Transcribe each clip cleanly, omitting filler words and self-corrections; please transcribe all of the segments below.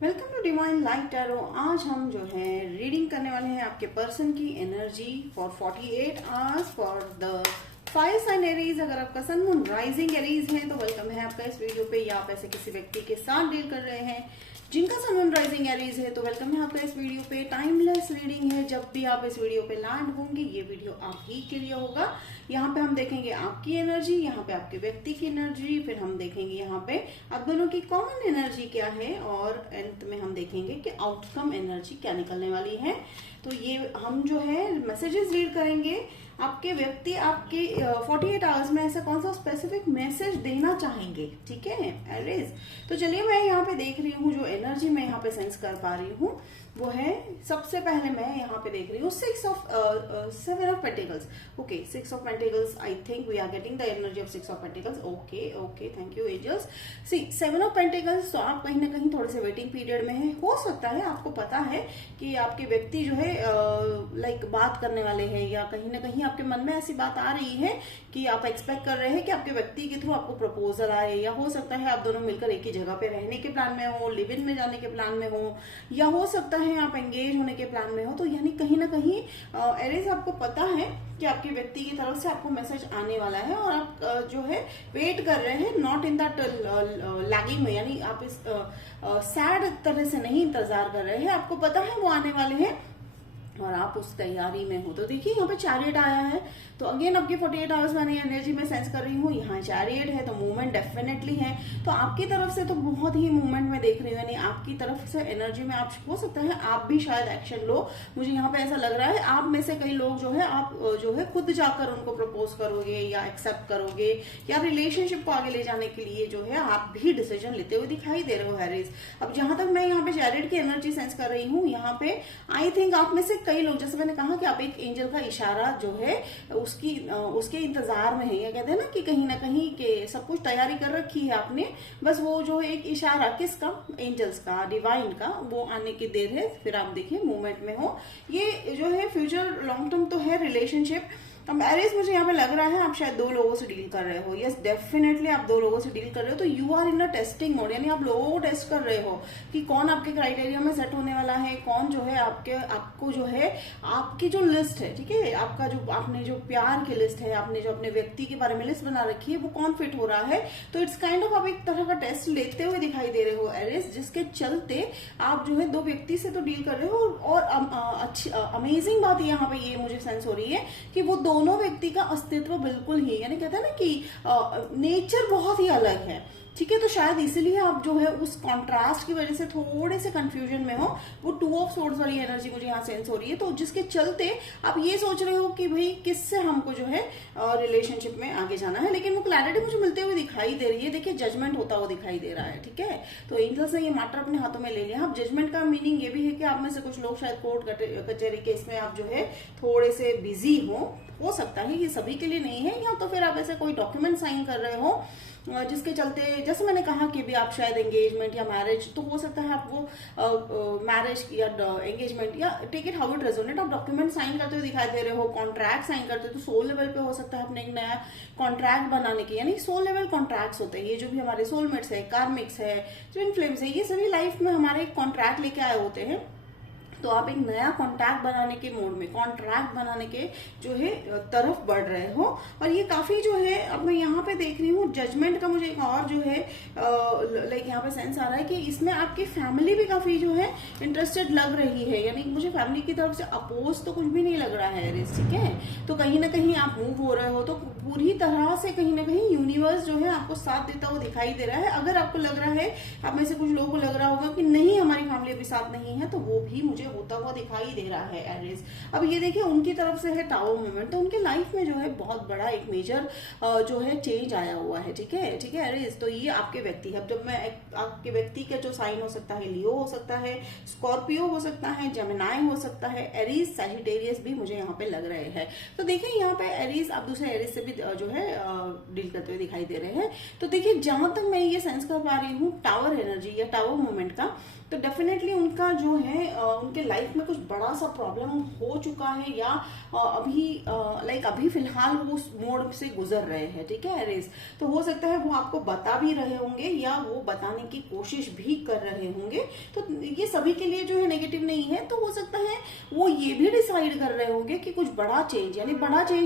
Welcome to divine light tarot. आज हम जो है रीडिंग करने वाले हैं आपके पर्सन की energy for 48 hours for the fire sign Aries. अगर आपका सन मून राइजिंग एरीज है तो वेलकम है आपका इस वीडियो पे, या आप ऐसे किसी व्यक्ति के साथ डील कर रहे हैं जिनका सन मून राइजिंग एरीज है तो वेलकम है आपका इस वीडियो पे। टाइमलेस रीडिंग है, जब भी आप इस वीडियो पे लैंड होंगे ये वीडियो आप ही के लिए होगा। यहाँ पे हम देखेंगे आपकी एनर्जी, यहाँ पे आपके व्यक्ति की एनर्जी, फिर हम देखेंगे यहाँ पे आप दोनों की कॉमन एनर्जी क्या है, और अंत में हम देखेंगे कि आउटकम एनर्जी क्या निकलने वाली है। तो ये हम जो है मैसेजेस रीड करेंगे। आपके व्यक्ति आपके 48 आवर्स में ऐसा कौन सा स्पेसिफिक मैसेज देना चाहेंगे, ठीक है एरीज। तो चलिए मैं यहाँ पे देख रही हूँ, जो एनर्जी मैं यहाँ पे सेंस कर पा रही हूँ वो है, सबसे पहले मैं यहाँ पे देख रही हूँ 7 of pentacles. Okay, 6 of pentacles, I think we are getting the energy of 6 of pentacles. Okay okay, thank you angels. See 7 of pentacles, तो आप कहीं ना कहीं थोड़े से वेटिंग पीरियड में है। हो सकता है आपको पता है कि आपके व्यक्ति जो है लाइक बात करने वाले हैं, या कहीं ना कहीं आपके मन में ऐसी बात आ रही है कि आप एक्सपेक्ट कर रहे हैं कि आपके व्यक्ति के थ्रू आपको प्रपोजल आए, या हो सकता है आप दोनों मिलकर एक ही जगह पे रहने के प्लान में हो, लिव इन में जाने के प्लान में हो, या हो सकता है आप एंगेज होने के प्लान में हो। तो यानी कहीं ना कहीं एरीज आपको पता है कि आपके व्यक्ति की तरफ से आपको मैसेज आने वाला है, और आप जो है वेट कर रहे हैं, नॉट इन दैट लैगिंग में, यानी आप इस सैड तरह से नहीं इंतजार कर रहे हैं। आपको पता है वो आने वाले हैं और आप उस तैयारी में हो। तो देखिए यहाँ पे चैरियट आया है, तो अगेन आपके 48 आवर्स वाली एनर्जी में सेंस कर रही हूँ। यहाँ चैरियट है तो मूवमेंट डेफिनेटली है। तो आपकी तरफ से तो बहुत ही मूवमेंट में देख रही हूँ, यानी आपकी तरफ से एनर्जी में आप, हो सकता है आप भी शायद एक्शन लो। मुझे यहाँ पे ऐसा लग रहा है आप में से कई लोग जो है आप जो है खुद जाकर उनको प्रपोज करोगे या एक्सेप्ट करोगे, या रिलेशनशिप को आगे ले जाने के लिए जो है आप भी डिसीजन लेते हुए दिखाई दे रहे हो हैरिस। अब जहां तक मैं यहाँ पे चैरियट की एनर्जी सेंस कर रही हूँ, यहाँ पे आई थिंक आप में से कई लोग, जैसे मैंने कहा कि आप एक एंजल का इशारा जो है उसके इंतजार में है, या कहते हैं ना कि कहीं ना कहीं के सब कुछ तैयारी कर रखी है आपने, बस वो जो है एक इशारा किसका, एंजल्स का, डिवाइन का, वो आने की देर है। फिर आप देखिए मूवमेंट में हो। ये जो है फ्यूचर लॉन्ग टर्म तो है रिलेशनशिप। अब एरीज मुझे यहाँ पे लग रहा है आप शायद 2 लोगों से डील कर रहे हो। यस डेफिनेटली आप 2 लोगों से डील कर रहे हो। तो you are in a testing mode, यानी आप लोगों को टेस्ट कर रहे हो कि कौन आपके क्राइटेरिया में सेट होने वाला है, कौन जो है आपको जो है आपकी जो लिस्ट है, ठीक है, आपका जो आपने जो प्यार की लिस्ट है, आपने जो अपने व्यक्ति के बारे में लिस्ट बना रखी है, वो कौन फिट हो रहा है। तो इट्स काइंड ऑफ आप एक तरह का टेस्ट लेते हुए दिखाई दे रहे हो एरीज, जिसके चलते आप जो है 2 व्यक्ति से तो डील कर रहे हो। और अच्छी अमेजिंग बात यहाँ पे ये मुझे सेंस हो रही है कि वो दोनों व्यक्ति का अस्तित्व बिल्कुल ही, यानी कहते हैं ना कि नेचर बहुत ही अलग है, ठीक है। तो शायद इसीलिए आप जो है उस कॉन्ट्रास्ट की वजह से थोड़े से कंफ्यूजन में हो। वो 2 ऑफ सोर्ड्स वाली एनर्जी मुझे यहाँ सेंस हो रही है, तो जिसके चलते आप ये सोच रहे हो कि भाई किससे हमको जो है रिलेशनशिप में आगे जाना है। लेकिन वो क्लैरिटी मुझे मिलते हुए दिखाई दे रही है। देखिए जजमेंट होता हुआ दिखाई दे रहा है, ठीक है। तो एंजल्स ने ये मैटर अपने हाथों में ले लिया। अब जजमेंट का मीनिंग ये भी है कि आप में से कुछ लोग शायद कोर्ट कचहरी केस में आप जो है थोड़े से बिजी हो सकता है, ये सभी के लिए नहीं है। या तो फिर आप ऐसे कोई डॉक्यूमेंट साइन कर रहे हो जिसके चलते, जैसे मैंने कहा कि भी आप शायद एंगेजमेंट या मैरिज, तो हो सकता है आप वो मैरिज या एंगेजमेंट या take it how it resonate, आप डॉक्यूमेंट साइन करते हुए दिखाई दे रहे हो, कॉन्ट्रैक्ट साइन करते हो। तो सोल लेवल पे हो सकता है अपने एक नया कॉन्ट्रैक्ट बनाने की, यानी सोल लेवल कॉन्ट्रैक्ट्स होते हैं। ये जो भी हमारे सोलमेट्स है, कार्मिक्स है, ट्विन फ्लेम्स है, ये सभी लाइफ में हमारे एक कॉन्ट्रैक्ट लेके आए होते हैं। तो आप एक नया कॉन्ट्रैक्ट बनाने के मोड में, कॉन्ट्रैक्ट बनाने के जो है तरफ बढ़ रहे हो। और ये काफी जो है, अब मैं यहाँ पे देख रही हूँ जजमेंट का मुझे एक और जो है लाइक यहाँ पे सेंस आ रहा है कि इसमें आपकी फैमिली भी काफी जो है इंटरेस्टेड लग रही है, यानी मुझे फैमिली की तरफ से अपोज तो कुछ भी नहीं लग रहा है एरीज, ठीक है। तो कहीं ना कहीं आप मूव हो रहे हो, तो पूरी तरह से कहीं ना कहीं यूनिवर्स जो है आपको साथ देता हुआ दिखाई दे रहा है। अगर आपको लग रहा है, आप में से कुछ लोगों को लग रहा होगा कि नहीं हमारी फैमिली अभी साथ नहीं है, तो वो भी मुझे होता हुआ दिखाई दे रहा है एरीज। अब ये देखिए उनकी तरफ से है टावर मूवमेंट, तो उनके लाइफ में जो है बहुत बड़ा एक मेजर जो है चेंज आया हुआ है, ठीक है, ठीक है एरीज। तो ये आपके व्यक्ति है। अब जब मैं आपके व्यक्ति का जो साइन हो सकता है, लियो हो सकता है, स्कॉर्पियो हो सकता है, जेमिनाई हो सकता है, एरीज, सैजिटेरियस भी मुझे यहाँ पे लग रहे हैं। तो देखिए यहाँ पे एरीज, आप दूसरे एरीज से भी जो है डील करते हुए दिखाई दे रहे हैं। तो देखिए जहां तक मैं ये सेंस कर पा रही हूँ टावर एनर्जी या टावर मूवमेंट का, तो डेफिनेटली उनका जो है उनके लाइफ में कुछ बड़ा सा प्रॉब्लम हो चुका है, या अभी फिलहाल वो उस मोड से गुजर रहे हैं, ठीक है एरीज। तो हो सकता है वो आपको बता भी रहे होंगे या वो बताने की कोशिश भी कर रहे होंगे। तो ये सभी के लिए जो है नेगेटिव नहीं है। तो हो सकता है वो ये भी डिसाइड कर रहे होंगे कि कुछ बड़ा चेंज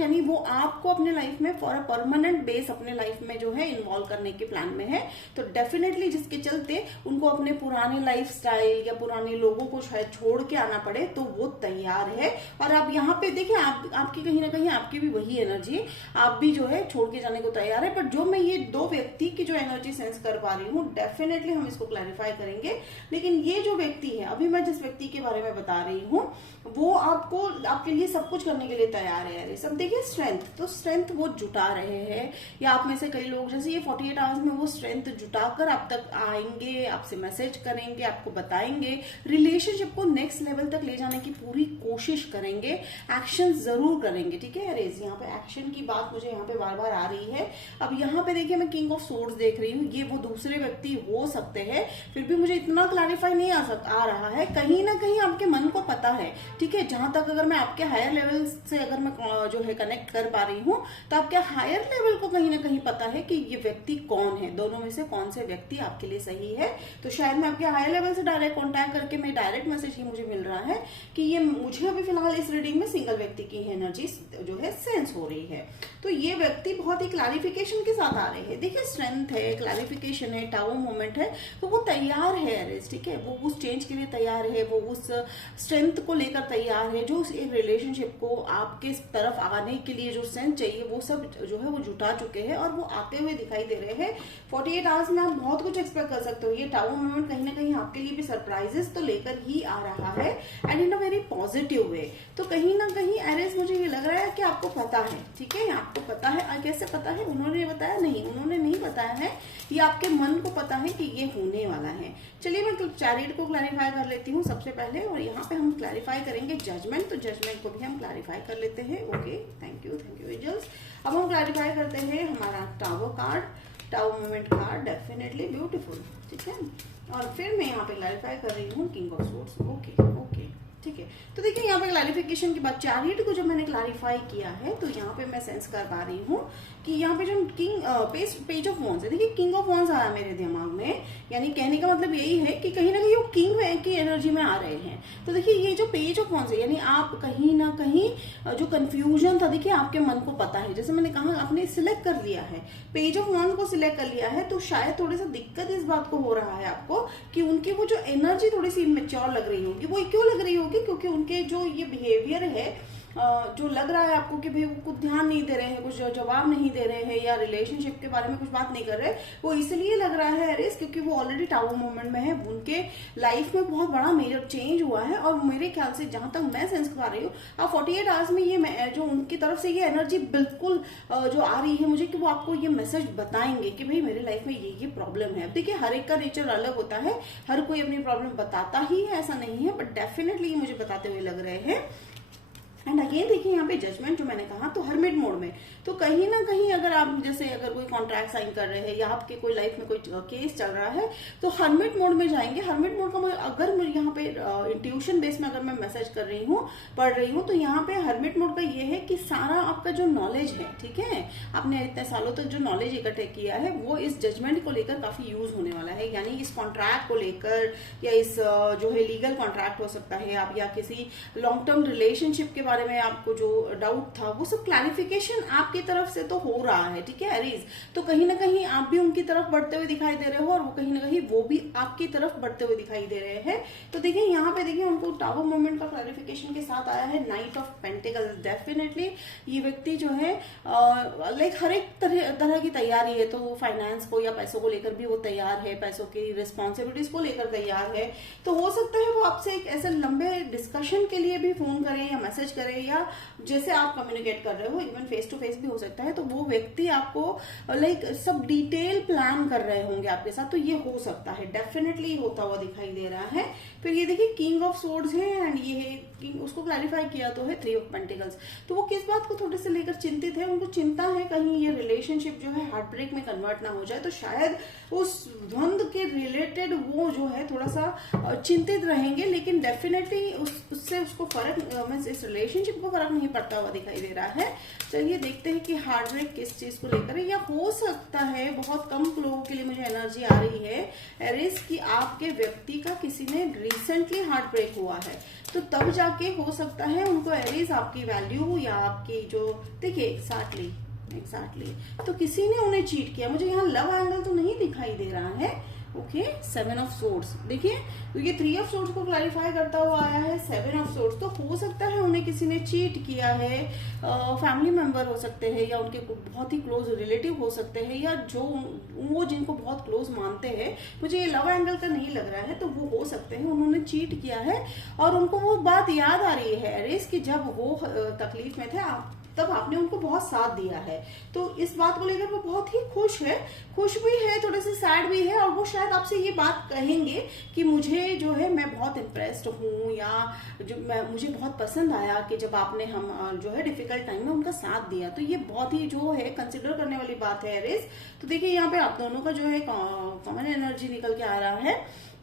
यानी वो आपको अपने लाइफ में फॉर अ परमानेंट बेस अपने लाइफ में जो है इन्वॉल्व करने के प्लान में है। तो डेफिनेटली जिसके चलते उनको अपने पुराने लाइफस्टाइल या पुराने लोगों को शायद छोड़ के आना पड़े, तो वो तैयार है। और आप यहाँ पे देखिए आपकी कहीं ना कहीं आपकी भी वही एनर्जी, आप भी जो है छोड़ के जाने को तैयार है। बट जो मैं ये दो व्यक्ति की जो एनर्जी सेंस कर पा रही हूँ, डेफिनेटली हम इसको क्लैरिफाई करेंगे। लेकिन ये जो व्यक्ति है, अभी मैं जिस व्यक्ति के बारे में बता रही हूँ, वो आपके लिए सब कुछ करने के लिए तैयार है। सब देखिए स्ट्रेंथ, तो स्ट्रेंथ वो जुटा रहे हैं, या आप में से कई लोग जैसे ये 48 आवर्स में वो स्ट्रेंथ जुटाकर आप तक आएंगे, आपसे मैसेज करेंगे, आपको बताएंगे, रिलेशनशिप को नेक्स्ट लेवल तक ले जाने की पूरी कोशिश करेंगे, एक्शन जरूर करेंगे, ठीक है अरेज। यहाँ पे एक्शन की बात मुझे यहाँ पे बार बार आ रही है। अब यहाँ पे देखिए मैं किंग ऑफ सोर्ड्स देख रही हूँ, ये वो दूसरे व्यक्ति हो सकते हैं, फिर भी मुझे इतना क्लैरिफाई नहीं आ रहा है। कहीं ना कहीं आपके मन को पता है, ठीक है। जहां तक अगर मैं आपके हायर लेवल से अगर मैं जो है कनेक्ट कर पा रही हूँ, तो आपके हायर लेवल को कहीं ना कहीं पता है कि ये व्यक्ति कौन है, दोनों में से कौन से व्यक्ति आपके लिए सही है। तो शायद मैं आपके हायर लेवल से डायरेक्ट कॉन्टैक्ट करके मैं डायरेक्ट मैसेज ही मुझे मिल रहा है कि ये मुझे अभी फिलहाल इस रीडिंग में सिंगल व्यक्ति की एनर्जी जो है सेंस हो रही है। तो ये व्यक्ति बहुत ही क्लैरिफिकेशन के साथ आ रहे हैं। देखिए स्ट्रेंथ है, क्लैरिफिकेशन है, टावर मोमेंट है, तो वो तैयार है अरेज, ठीक है। वो उस चेंज के लिए तैयार है, वो उस स्ट्रेंथ को लेकर तैयार है, जो उस रिलेशनशिप को आपके तरफ आने के लिए जो सेंस चाहिए वो सब जो है वो जुटा चुके हैं और वो आते हुए दिखाई दे रहे हैं। 48 आवर्स में आप बहुत कुछ एक्सपेक्ट कर सकते हो। ये टावर मोमेंट कहीं ना कहीं आपके लिए भी सरप्राइजेस तो लेकर ही आ रहा है, and in a very positive way. तो कहीं ना कहीं एरेस मुझे ये लग रहा है कि आपको पता है, ठीक है, आपको पता है। कैसे पता है? उन्होंने बताया नहीं, उन्होंने नहीं बताया है, ये आपके मन को पता है कि ये होने वाला है। चलिए मैं चैरिट को क्लैरिफाई कर लेती हूँ सबसे पहले, और यहाँ पे हम क्लैरिफाई करेंगे जजमेंट, तो जजमेंट को भी हम क्लैरिफाई कर लेते हैं। Okay, thank you angels. अब हम क्लैरिफाई करते हैं हमारा tower card, tower moment card, definitely beautiful, ठीक है। और फिर मैं यहाँ पे क्लैरिफाई कर रही हूँ king of swords. Okay okay, ठीक है। तो देखिए यहाँ पे क्लैरिफिकेशन के बाद चैरिट को जब मैंने क्लैरिफाई किया है, तो यहाँ पे मैं सेंस कर पा रही हूँ कि यहाँ पे जो पेज ऑफ वॉन्ड्स है, देखिए किंग ऑफ वॉन्ड्स आया मेरे दिमाग में, यानी कहने का मतलब यही है कि कहीं ना कहीं वो किंग की एनर्जी में आ रहे हैं। तो देखिए ये जो पेज ऑफ वॉन्ड्स है, यानी आप कहीं ना कहीं जो कंफ्यूजन था, देखिए आपके मन को पता है, जैसे मैंने कहा आपने सिलेक्ट कर लिया है, पेज ऑफ वॉन्ड्स को सिलेक्ट कर लिया है, तो शायद थोड़ी सा दिक्कत इस बात को हो रहा है आपको कि उनकी वो जो एनर्जी थोड़ी सी इमेच्योर लग रही होगी। वो क्यों लग रही होगी? क्योंकि उनके जो ये बिहेवियर है, जो लग रहा है आपको कि भाई वो कुछ ध्यान नहीं दे रहे हैं, कुछ जवाब नहीं दे रहे हैं, या रिलेशनशिप के बारे में कुछ बात नहीं कर रहे, वो इसलिए लग रहा है एरिस क्योंकि वो ऑलरेडी टावर मोमेंट में है। उनके लाइफ में बहुत बड़ा मेजर चेंज हुआ है, और मेरे ख्याल से जहां तक मैं सेंस कर रही हूँ, अब 48 आवर्स में ये जो उनकी तरफ से ये एनर्जी बिल्कुल जो आ रही है मुझे, कि वो आपको ये मैसेज बताएंगे कि भाई मेरे लाइफ में ये प्रॉब्लम है। अब देखिए हर एक का नेचर अलग होता है, हर कोई अपनी प्रॉब्लम बताता ही है, ऐसा नहीं है, बट डेफिनेटली मुझे बताते हुए लग रहे हैं। एंड अगेन देखिए यहाँ पे जजमेंट जो मैंने कहा, तो हर्मिट मोड में, तो कहीं ना कहीं अगर आप जैसे अगर कोई कॉन्ट्रैक्ट साइन कर रहे हैं या आपके कोई लाइफ में कोई केस चल रहा है, तो हर्मिट मोड में जाएंगे। हर्मिट मोड का अगर मैं यहाँ पे इंट्यूशन बेस में अगर मैं मैसेज कर रही हूँ, पढ़ रही हूँ, तो यहाँ पे हर्मिट मोड का ये है कि सारा आपका जो नॉलेज है, ठीक है, आपने इतने सालों तक जो नॉलेज इकट्ठे किया है, वो इस जजमेंट को लेकर काफी यूज होने वाला है। यानी इस कॉन्ट्रैक्ट को लेकर, या इस जो है लीगल कॉन्ट्रैक्ट हो सकता है, आप या किसी लॉन्ग टर्म रिलेशनशिप के बारे में आपको जो डाउट था, वो सब क्लैरिफिकेशन आपकी तरफ से तो हो रहा है, ठीक है एरीज। तो कहीं ना कहीं आप भी उनकी तरफ बढ़ते हुए दिखाई दे रहे हो, और वो कहीं ना कहीं वो भी आपकी तरफ बढ़ते हुए दिखाई दे रहे हैं। तो देखिए यहाँ पे देखिए उनको टावर मोमेंट का क्लैरिफिकेशन के साथ आया है नाइट ऑफ पेंटिकल्स। डेफिनेटली ये व्यक्ति जो है लाइक हर एक तरह की तैयारी है, तो फाइनेंस को या पैसों को लेकर भी वो तैयार है, पैसों की रिस्पॉन्सिबिलिटीज को लेकर तैयार है। तो हो सकता है वो आपसे एक ऐसे लंबे डिस्कशन के लिए भी फोन करें या मैसेज करें करे, या जैसे आप कम्युनिकेट कर रहे हो, इवन फेस टू फेस भी हो सकता है, तो वो व्यक्ति आपको लाइक सब डिटेल प्लान कर रहे होंगे आपके साथ, तो ये हो सकता है, डेफिनेटली होता हुआ दिखाई दे रहा है। फिर ये देखिए किंग ऑफ सोर्ड्स है एंड ये है किंग, उसको क्लैरिफाई किया तो है 3 ऑफ पेंटिकल्स। तो वो किस बात को थोड़े से लेकर चिंतित है, उनको चिंता है कहीं ये रिलेशनशिप जो है हार्ट ब्रेक में कन्वर्ट ना हो जाए, तो शायद उस द्वंद के रिलेटेड वो जो है थोड़ा सा चिंतित रहेंगे, लेकिन डेफिनेटली उससे उसको फर्क, मींस इस रिलेशनशिप को फर्क नहीं पड़ता हुआ दिखाई दे रहा है। चलिए देखते हैं कि हार्ट ब्रेक किस चीज को लेकर है, या हो सकता है बहुत कम लोगों के लिए मुझे एनर्जी आ रही है एरिस कि आपके व्यक्ति का किसी ने रिसेंटली हार्ट ब्रेक हुआ है, तो तब जाके हो सकता है उनको एरिस आपकी वैल्यू या आपकी जो, देखिए एग्जैक्टली तो किसी ने उन्हें चीट किया। मुझे यहाँ लव एंगल तो नहीं दिखाई दे रहा है। ओके 7 ऑफ सोर्ड्स, देखिए तो ये 3 ऑफ सोर्ड्स को क्लैरिफाई करता हुआ आया है 7 ऑफ सोर्ड्स, तो हो सकता है उन्हें किसी ने चीट किया है, फैमिली मेंबर हो सकते हैं, या उनके बहुत ही क्लोज रिलेटिव हो सकते हैं, या जो वो जिनको बहुत क्लोज मानते हैं, मुझे ये लव एंगल का नहीं लग रहा है, तो वो हो सकते हैं उन्होंने चीट किया है और उनको वो बात याद आ रही है एरिस कि जब वो तकलीफ में थे तब आपने उनको बहुत साथ दिया है, तो इस बात को लेकर वो बहुत ही खुश भी है, थोड़े से सैड भी है, और वो शायद आपसे ये बात कहेंगे कि मुझे जो है मैं बहुत इम्प्रेस्ड हूँ, या जो मुझे बहुत पसंद आया कि जब आपने हम जो है डिफिकल्ट टाइम में उनका साथ दिया, तो ये बहुत ही जो है कंसिडर करने वाली बात है एरिस। तो देखिए यहाँ पे आप दोनों का जो है कॉमन एनर्जी निकल के आ रहा है,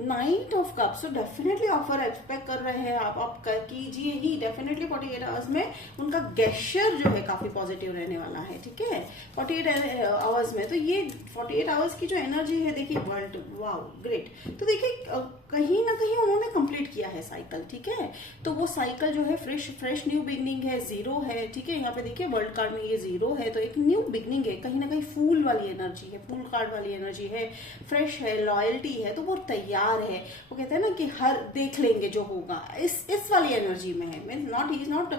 9 ऑफ कप्स, तो डेफिनेटली ऑफर एक्सपेक्ट कर रहे हैं आप कीजिए ही, डेफिनेटली 48 आवर्स में उनका गेस्चर जो है काफी पॉजिटिव रहने वाला है, ठीक है 48 आवर्स में। तो ये 48 आवर्स की जो एनर्जी है, देखिए वर्ल्ड, वाओ ग्रेट, तो देखिए कहीं ना कहीं उन्होंने कंप्लीट किया है साइकिल, ठीक है, तो वो साइकिल जो है फ्रेश न्यू बिगनिंग है, 0 है, ठीक है, यहाँ पे देखिए वर्ल्ड कार्ड में ये 0 है, तो एक न्यू बिगनिंग है, कहीं ना कहीं फूल वाली एनर्जी है, फूल कार्ड वाली एनर्जी है, फ्रेश है, लॉयल्टी है, तो वो तैयार है, वो कहते हैं ना कि हर देख लेंगे जो होगा, इस वाली एनर्जी में है, मीन्स नॉट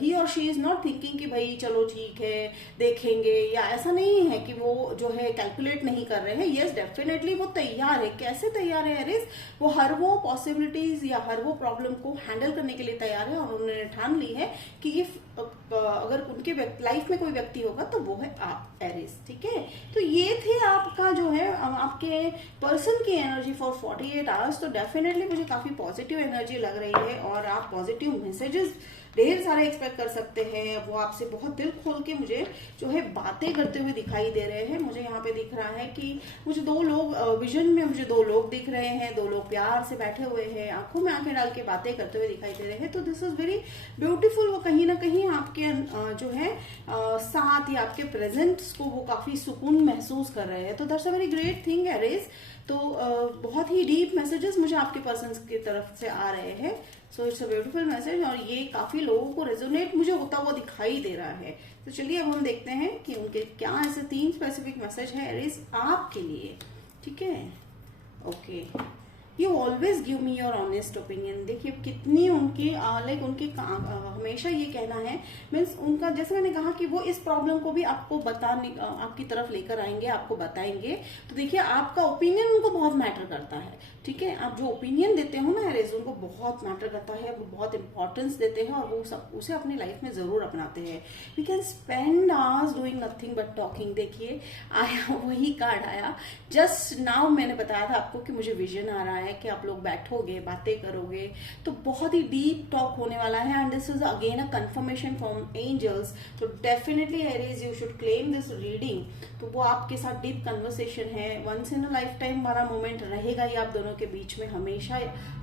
ही और शी इज नॉट थिंकिंग कि भाई चलो ठीक है देखेंगे, या ऐसा नहीं है कि वो जो है कैलकुलेट नहीं कर रहे हैं, यस डेफिनेटली वो तैयार है। कैसे तैयार है एरिस, वो हर वो पॉसिबिलिटीज या हर वो प्रॉब्लम को हैंडल करने के लिए तैयार है, और उन्होंने ठान ली है कि इफ अगर उनके लाइफ में कोई व्यक्ति होगा तो वो है आप एरिस, ठीक है। तो ये थे आपका जो है आपके पर्सन की एनर्जी फॉर 48 आवर्स, तो डेफिनेटली मुझे काफी पॉजिटिव एनर्जी लग रही है, और आप पॉजिटिव मैसेजेस ढेर सारे एक्सपेक्ट कर सकते हैं। वो आपसे बहुत दिल खोल के मुझे जो है बातें करते हुए दिखाई दे रहे हैं। मुझे यहाँ पे दिख रहा है कि मुझे 2 लोग विजन में, मुझे 2 लोग दिख रहे हैं, 2 लोग प्यार से बैठे हुए हैं, आंखों में आंखें डाल के बातें करते हुए दिखाई दे रहे हैं, तो दिस इज वेरी ब्यूटीफुल। वो कहीं ना कहीं आपके जो है साथ या आपके प्रेजेंट्स को वो काफी सुकून महसूस कर रहे हैं, तो that's a very great thing Aries. तो बहुत ही डीप मैसेजेस मुझे आपके पर्सन की तरफ से आ रहे हैं, so it's a beautiful message, और ये काफी लोगों को रेजोनेट मुझे होता हुआ दिखाई दे रहा है। तो चलिए अब हम देखते हैं कि उनके क्या ऐसे 3 स्पेसिफिक मैसेज है एरिस आपके लिए, ठीक है। Okay, you always give me your honest opinion. देखिए कितनी उनकी लाइक उनके हमेशा ये कहना है, मीन्स उनका जैसे मैंने कहा कि वो इस प्रॉब्लम को भी आपको बताने आपकी तरफ लेकर आएंगे, आपको बताएंगे। तो देखिए आपका ओपिनियन उनको बहुत मैटर करता है, ठीक है। आप जो ओपिनियन देते हो ना एरिस, उनको बहुत मैटर करता है, वो बहुत इंपॉर्टेंस देते हैं, और वो सब उसे अपनी लाइफ में जरूर अपनाते हैं। We can spend hours doing nothing but talking. देखिए आया वही कार्ड आया जस्ट नाउ, मैंने बताया था आपको कि मुझे विजन आ रहा है कि आप लोग बैठोगे बातें करोगे, तो बहुत ही डीप टॉक होने वाला है, and this is again a confirmation from angels. तो definitely Aries you should claim this reading. तो वो आपके साथ डीप कन्वर्सेशन है, once in a lifetime वाला मोमेंट रहेगा ये आप दोनों के बीच में, हमेशा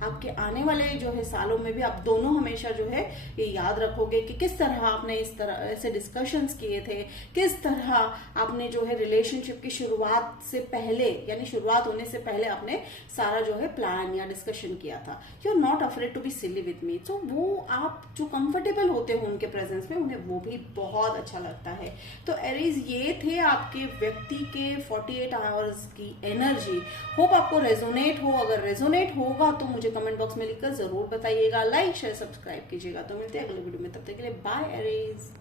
आपके आने वाले जो है सालों में भी आप दोनों हमेशा जो है ये याद रखोगे कि किस तरह आपने इस तरह ऐसे डिस्कशंस किए थे, किस तरह आपने जो है रिलेशनशिप की शुरुआत से पहले, यानी शुरुआत होने से पहले आपने सारा जो है प्लान या डिस्कशन किया था। You are not afraid to be silly with me. तो वो आप जो कंफर्टेबल होते हो उनके प्रेजेंस में, उन्हें वो भी बहुत अच्छा लगता है। तो एरीज ये थे आपके व्यक्ति के 48 आवर्स की एनर्जी। होप आपको रेजोनेट हो, अगर रेजोनेट होगा तो मुझे कमेंट बॉक्स में लिखकर जरूर बताइएगा, लाइक शेयर सब्सक्राइब कीजिएगा। तो मिलते हैं अगले वीडियो में, तब तक के लिए बाय एरीज।